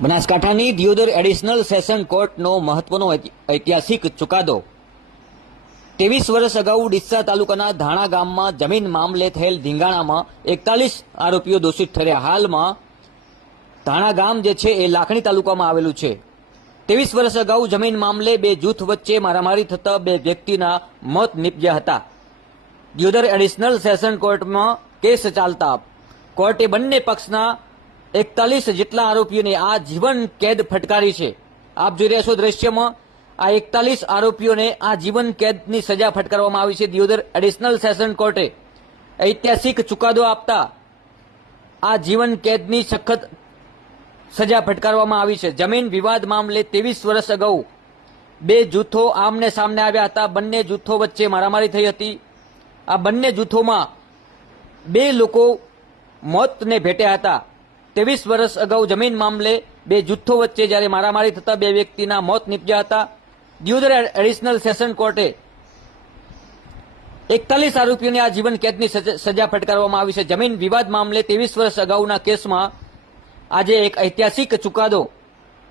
બનાસકાંઠાની Deodar additional session કોર્ટનો મહત્વનો ઐતિહાસિક ચુકાદો 23 વર્ષ અગાઉ ડીસા તાલુકાના ધાણા ગામમાં જમીન મામલે થયેલ ધીંગાણામાં 41 આરોપીઓ દોષિત ઠર્યા। હાલમાં ધાણા ગામ જે છે એ લાખણી તાલુકામાં આવેલું છે। 23 વર્ષ અગાઉ જમીન મામલે બે જૂથ વચ્ચે મારામારી થતા બે વ્યક્તિના મોત નીપજ્યા હતા। દિયોદર એડિશનલ સેશન કોર્ટમાં કેસ ચાલતા કોર્ટે બંને પક્ષના 41 જેટલા આરોપીઓને આજીવન કેદ ફટકારી છે। આપ જોઈ રહ્યા છો દ્રશ્યમાં આ 41 આરોપીઓને આજીવન કેદની સજા ફટકારવામાં આવી છે। દિયોદર એડિશનલ સેશન કોર્ટે ઐતિહાસિક ચુકાદો આપતા આજીવન કેદની સખત સજા ફટકારવામાં આવી છે। જમીન વિવાદ મામલે 23 વર્ષ અગાઉ બે જૂથો આમને સામને આવ્યા હતા। બંને જૂથો વચ્ચે મારામારી થઈ હતી। આ બંને જૂથોમાં બે લોકો મોતને ભેટ્યા હતા। 23 વર્ષ અગાઉ જમીન મામલે બે જૂથો વચ્ચે જ્યારે મારામારી થતા બે વ્યક્તિના મોત નીપજ્યા હતા। દિયોદર એડિશનલ સેશન કોર્ટે 41 આરોપીઓને આજીવન કેદની સજા ફટકારવામાં આવી છે। જમીન વિવાદ મામલે 23 વર્ષ અગાઉના કેસમાં આજે એક ઐતિહાસિક ચુકાદો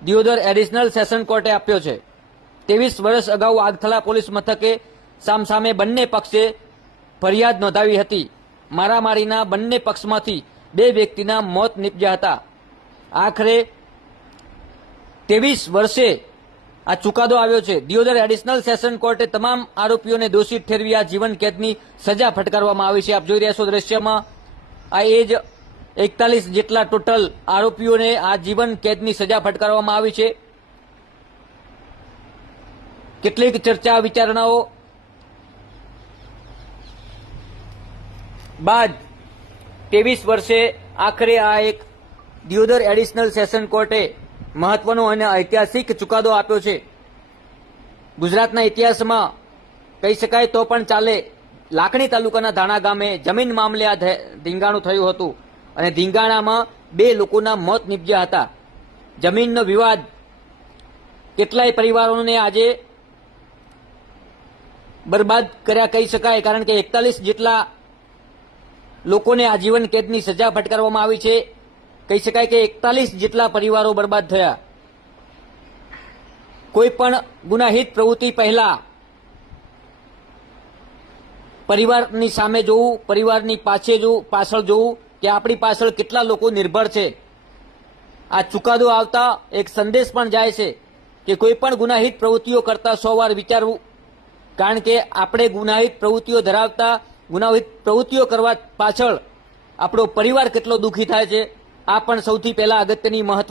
દિયોદર એડિશનલ સેશન કોર્ટે આપ્યો છે। 23 વર્ષ અગાઉ આગથલા પોલીસ મથકે સામસામે બંને પક્ષે ફરિયાદ નોંધાવી હતી। મારામારીના બંને પક્ષમાંથી બે વ્યક્તિના મોત નીપજ્યા હતા। આખરે 23 વર્ષે આ ચુકાદો આવ્યો છે। દિયોદર એડિશનલ સેશન કોર્ટે તમામ આરોપીઓને દોષિત ઠેરવી આ જીવન કેદની સજા ફટકારવામાં આવી છે। આપ જોઈ રહ્યા છો દ્રશ્યમાં આ એ જ 41 જેટલા ટોટલ આરોપીઓને આ જીવન કેદની સજા ફટકારવામાં આવી છે। કેટલીક ચર્ચા વિચારણાઓ બાદ 23 વર્ષે આખરે આ એક દિયોદર એડિશનલ સેશન કોર્ટે મહત્વનો અને ઐતિહાસિક ચુકાદો આપ્યો છે। ગુજરાતના ઇતિહાસમાં કહી શકાય તો પણ ચાલે। લાખણી તાલુકાના ધાણા ગામે જમીન મામલે આ ધીંગાણું થયું હતું અને ધીંગાણામાં બે લોકોના મોત નીપજ્યા હતા। જમીનનો વિવાદ કેટલાય પરિવારોને આજે બરબાદ કર્યા કહી શકાય, કારણ કે 41 જેટલા લોકોને આજીવન કેદની સજા ફટકારવામાં આવી છે। કહી શકાય કે 41 જેટલા પરિવારો બરબાદ થયા। કોઈ પણ ગુનાહિત પ્રવૃત્તિ પહેલા પરિવારની સામે જોવું, પરિવારની પાછળ જોવું કે આપણી પાછળ કેટલા લોકો નિર્ભર છે। આ ચુકાદો આવતા એક સંદેશ પણ જાય છે કે કોઈ પણ ગુનાહિત પ્રવૃત્તિઓ કરતા 100 વાર વિચારવું, કારણ કે આપણે ગુનાહિત પ્રવૃત્તિઓ ધરાવતા ગુનાહિત પ્રવૃત્તિઓ કરવા પાછળ આપણો પરિવાર કેટલો દુઃખી થાય છે, આ પણ સૌથી પહેલા અગત્યની મહત્વ